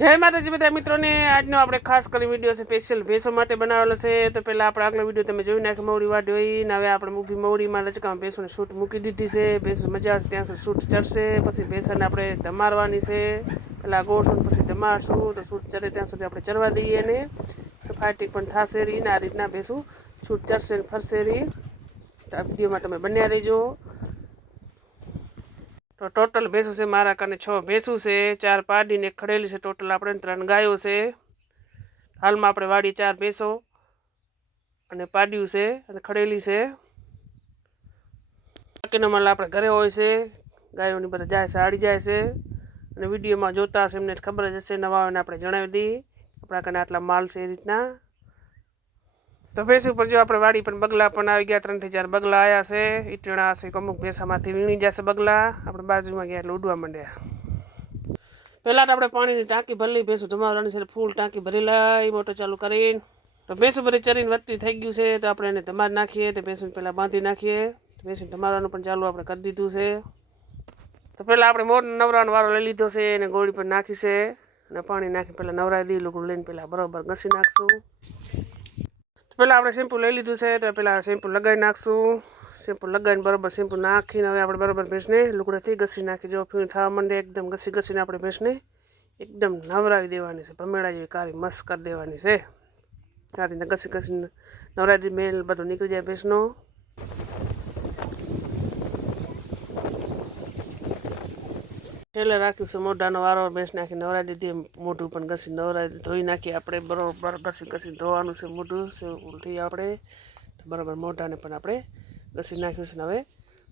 જય માતાજી બધા મિત્રોને, આજનો આપણે ખાસ કરી વીડિયો છે સ્પેશિયલ ભેંસો માટે બનાવેલો છે. તો પહેલાં આપણે આગલો વીડિયો તમે જોઈ નાખી મવડી વાડી હોય, ને હવે આપણે ઊભી મવડીમાં રચકામાં ભેંસોને શૂટ મૂકી દીધી છે. ભેંસો મજા આવશે ત્યાં સુધી શૂટ ચડશે. પછી ભેંસાને આપણે ધમારવાની છે. પહેલાં ગોળશું પછી ધમારશું. તો શૂટ ચડે ત્યાં સુધી આપણે ચરવા દઈએ ને તો ફાટી પણ થશે રહી ને આ રીતના ભેંસું શૂટ ચડશે ને ફરશે રહી તો આ વિડીયોમાં તમે બન્યા રહેજો. તો ટોટલ ભેંસું છે, મારા કને છ ભેંસું છે, ચાર પાડીને ખડેલી છે, ટોટલ આપણે ત્રણ ગાયો છે. હાલમાં આપણે વાડી ચાર ભેંસો અને પાડ્યું છે અને ખડેલી છે. બાકીનો માલ આપણે ઘરે હોય છે, ગાયોની બધા જાય છે, આડી જાય છે. અને વિડીયોમાં જોતા હશે, એમને ખબર જ હશે નવા હોય આપણે જણાવી દઈએ. આપણા કને આટલા માલ છે એ રીતના. તો ભેંસ ઉપર જો આપણે વાડી પણ બગલા પણ આવી ગયા ત્રણથી ચાર બગલા આવ્યા છે, ઈટણા છે અમુક ભેંસામાંથી વીણી જશે બગલા, આપણે બાજુમાં ગયા એટલે ઉડવા માંડ્યા. પહેલાં તો આપણે પાણીની ટાંકી ભરી ભેંસું જમાવવાની છે ફૂલ ટાંકી ભરી લઈ, મોટર ચાલુ કરીને. તો ભેંસું ભરી ચરીને વધતી થઈ ગયું છે, તો આપણે એને ધમાર નાખીએ, તો ભેંસુને પહેલાં બાંધી નાખીએ, તો ભેંસુને ધમારવાનું પણ ચાલુ આપણે કરી દીધું છે. તો પહેલાં આપણે મોર નવરાનો વારો લઈ લીધો છે, એને ગોળી પર નાખી છે, અને પાણી નાખી પહેલાં નવરાવી દઈએ લોકો લઈને પહેલાં બરાબર ઘસી નાખશું. પહેલાં આપણે શેમ્પુ લઈ લીધું છે, તો પહેલાં શેમ્પુ લગાવી નાખશું. શેમ્પુ લગાવીને બરાબર શેમ્પુ નાખીને હવે આપણે બરાબર ભેંસને લુગડેથી ઘસી નાખી જો ફીણ થવા માંડે એકદમ ઘસી ઘસીને આપણે ભેંસને એકદમ નવરાવી દેવાની છે. ભમેડા જેવી કાળી મસ્ત કરી દેવાની છે. આ રીતે ઘસી ઘસીને નવરાત્રી મેલ બધું નીકળી જાય ભેંસનો. છેલ્લે રાખ્યું છે મોઢાનો વારો ભેંસ નાખી નવરાવી દીધી મોઢું પણ ઘસી નવરાવી ધોઈ નાખી આપણે બરોબર ઘસી ઘસી ધોવાનું છે મોઢું સેવથી આપણે. બરાબર મોઢાને પણ આપણે ઘસી નાખ્યું છે હવે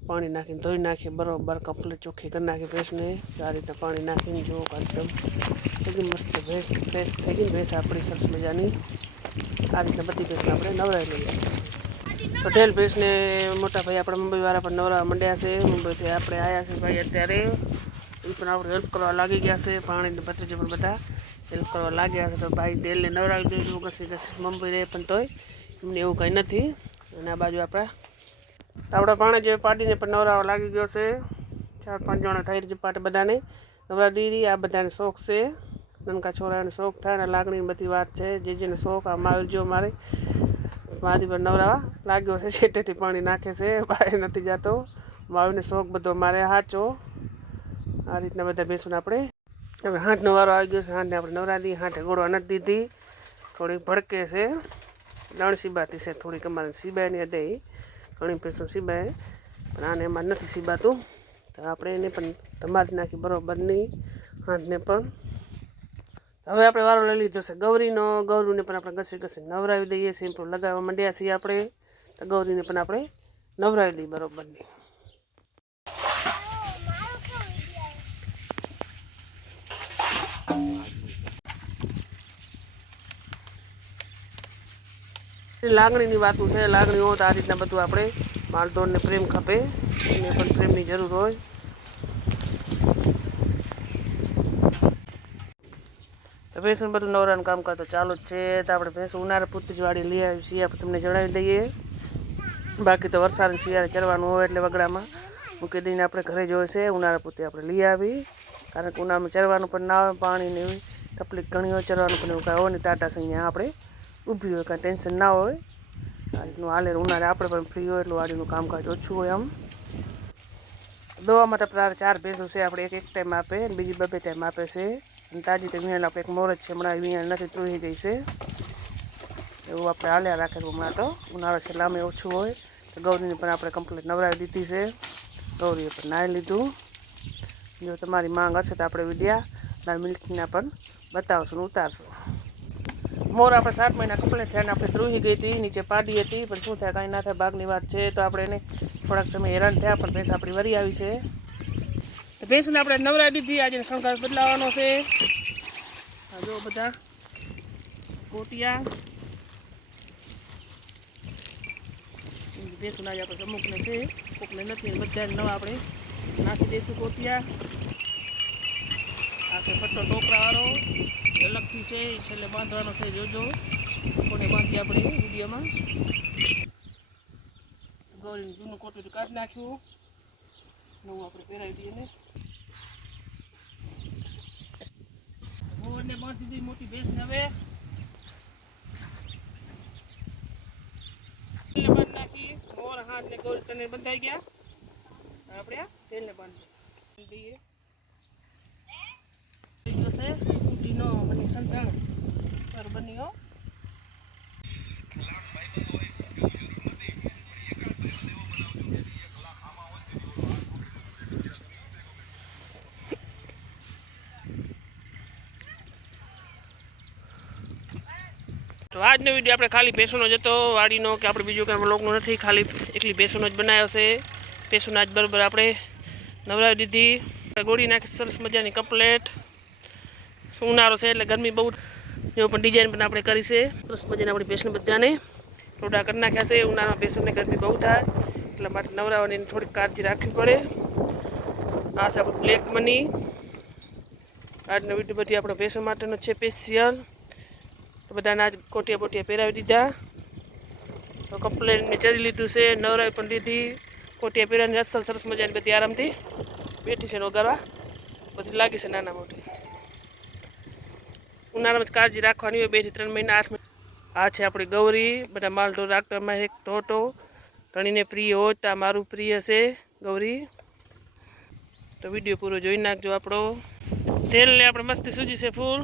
પાણી નાખીને ધોઈ નાખીએ, બરોબર કમ્પ્લીટ ચોખ્ખી કરી નાખી ભેંસને. આ રીતે પાણી નાખીને જુઓ એકદમ એકદમ મસ્ત ભેંસ ફ્રેશ થઈ ગઈ ભેંસ આપણી સરસ મજાની. આ રીતે બધી ભેંસને આપણે નવરાઈ લઈએ. ઢેલ ભેંસને મોટા ભાઈ આપણે મુંબઈવાળા પણ નવરા મંડ્યા છે. મુંબઈથી આપણે આવ્યા છે ભાઈ અત્યારે. પણ આપણે હેલ્પ કરવા લાગી ગયા છે, પાણીને ભત્રીજે પણ બધા હેલ્પ કરવા લાગ્યા છે. તો ભાઈ દેલને નવરાવી એવું ઘસી ઘસી મુંબઈ રહે પણ તોય એમને એવું કંઈ નથી. અને આ બાજુ આપણા આપણા પાણી જે પાડીને પણ નવરાવા લાગી ગયો છે. ચાર પાંચ જણા થઈ છે પાટે બધાને. નવરા દીદી, આ બધાને શોખ છે. નનકા છોરાને શોખ થાય અને લાગણીની બધી વાત છે. જે જેને શોખ, આ માવજો મારે. મારી પર નવરાવા લાગ્યો છે, છેટેથી પાણી નાખે છે બહાર નથી જતો. માવીને શોખ બધો મારે સાચો આ રીતના બધા બેસુને આપણે. હવે હાંઠનો વારો આવી ગયો છે, હાંઠને આપણે નવરા દઈએ હાંઠે ગોળવા નથી દીધી. થોડીક ભડકે છે. દણ સીબાતી છે, થોડીક અમારે સીબાયની અડે ઘણી પૈસો સીબાય પણ આને એમાં નથી સીબાતું. તો આપણે એને પણ તમારી નાખી બરોબરની હાંઠને પણ. હવે આપણે વારો લઈ લીધો છે ગૌરીનો. ગૌરીને પણ આપણે ઘસી ઘસી નવરાવી દઈએ સિમ્પલ લગાવવા માંડ્યા છીએ આપણે. તો ગૌરીને પણ આપણે નવરાવી દઈએ બરોબરની. લાગણીની વાતું છે, લાગણી હોય તો આ રીતના બધું આપણે માલદોડને પ્રેમ ખપે, એને પણ પ્રેમની જરૂર હોય. તો ભેંસનું બધું નવરાનું કામ કરતો ચાલુ જ છે, તો આપણે ભેંસ ઉનાળા પૂરતી જ વાડી લઈ આવી છીએ, આપણે તમને જણાવી દઈએ. બાકી તો વરસાદ શિયાળે ચરવાનું હોય એટલે વગડામાં મૂકી દઈને આપણે ઘરે જોઈએ છે, ઉનાળા પૂરતી આપણે લઈ આવી. કારણ કે ઉનાળામાં ચરવાનું પણ ના હોય, પાણીની એવી તકલીફ ઘણી હોય, ચરવાનું પણ એવું કાંઈ હોય ને ટાટા અહીંયા આપણે. ઊભી હોય, કાંઈ ટેન્શન ના હોય. આ હાલે ઉનાળે આપણે પણ ફ્રી હોય, એટલું વાડીનું કામકાજ ઓછું હોય આમ. દવા માટે આપણે ચાર ભેંસો છે, આપણે એક એક ટાઈમ આપે અને બીજી બબે ટાઈમ આપે છે. અને તાજી તો વિયાણ આપણે એક મોરજ છે, હમણાં વિયાણ નથી ત્રુહી ગઈ છે. એવું આપણે હાલ્યા રાખે હમણાં તો. ઉનાળો છે લાંબે ઓછું હોય. તો ગૌરીને પણ આપણે કમ્પ્લીટ નવરાવી દીધી છે. ગૌરીએ પણ નાહી લીધું. જો તમારી માંગ હશે તો આપણે વિડીયા ના મિલ્કના પણ બતાવશું ઉતારશું. મોર આપણે સાત મહિના કમ્પ્લીટ થયા આપણે ધ્રુવી ગઈ હતી, નીચે પાડી હતી, પણ શું થાય, કાંઈ ના થાય ભાગની વાત છે. તો આપણે એને થોડાક સમય હેરાન થયા, પણ ભેંસ આપણી વરી આવી છે. ભેંસને આપણે નવરા દીધી. આજે શણગાર બદલાવાનો છે. જો બધા કોટિયા ભેંસના આજે આપણે અમુકને છે. કોકને નથી બધાને નવા આપણે નાખી દઈશું કોટિયા આ છે પટ્ટો ટોકરાવાળો અલગથી છે એ છેલ્લે બાંધવાનો છે જોજો. કોને બાંધી આપણે વિડીયોમાં? ગૌરીનું જૂનું કોટું કાઢી નાખ્યું. નવું આપણે પહેરાવી દઈએ ને. મોરને બાંધી દીધી મોટી ભેંસને હવે. તેલને બાંધી નાખી. મોર, હાથ ને ગોળ તને બંધાઈ ગયા. આપણે આ તેલને બાંધી દઈએ થઈ ગયો છે ઊંધીનો બની સંતાણ બની હો તો આજનો વીડિયો આપણે ખાલી ભેંસોનો જ હતો, વાડીનો કે આપણે બીજું કાંઈ લોકનો નથી, ખાલી એકલી ભેંસોનો જ બનાવ્યો છે. ભેંસોના જ બરાબર આપણે નવરાવી દીધી. ગોળી નાખી, સરસ મજાની કપલેટ. ઉનાળો છે એટલે ગરમી બહુ એવો પણ ડિઝાઇન પણ આપણે કરી છે. સરસ મજાની આપણી ભેંસને બધાને રોડા કરી નાખ્યા છે. ઉનાળામાં ભેંસોને ગરમી બહુ થાય. એટલા માટે નવરાવાની થોડીક કાળજી રાખવી પડે. આ છે આપણું બ્લેક મની આજનો વીડિયો બધી આપણો ભેંસો માટેનો છે સ્પેશિયલ બધાને આજ કોટિયા બોટિયા પહેરાવી દીધા. તો કમ્પ્લેન મેં ચરી લીધું છે. નવરાઈ પણ લીધી. કોટિયા પહેરાવીને અસલ સરસ મજાની બધી આરામથી બેઠી છે ને વગાડવા બધી લાગી છે નાના મોટી ઉનાળામાં જ કાળજી રાખવાની હોય બેથી ત્રણ મહિના, આઠ મહિના. આ છે આપણી ગૌરી, બધા માલ ઢોર રાખવામાં એક ટોટો. ધણીને પ્રિય હોય તો મારું પ્રિય છે ગૌરી. તો વીડિયો પૂરો જોઈ નાખજો આપણો. તેલને આપણે મસ્તી સૂજી છે ફૂલ.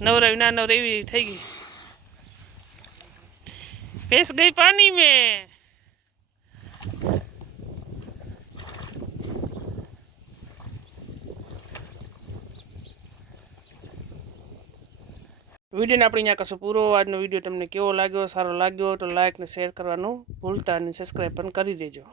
નવરાવી, ના નવરાવી થઈ ગઈ. ભેસ ગઈ પાણી મેં વિડીયોને આપણે અહીંયા કશું પૂરો આજનો વીડિયો તમને કેવો લાગ્યો, સારો લાગ્યો તો લાઇક ને શેર કરવાનું ભૂલતા અને સબસ્ક્રાઈબ પણ કરી દેજો.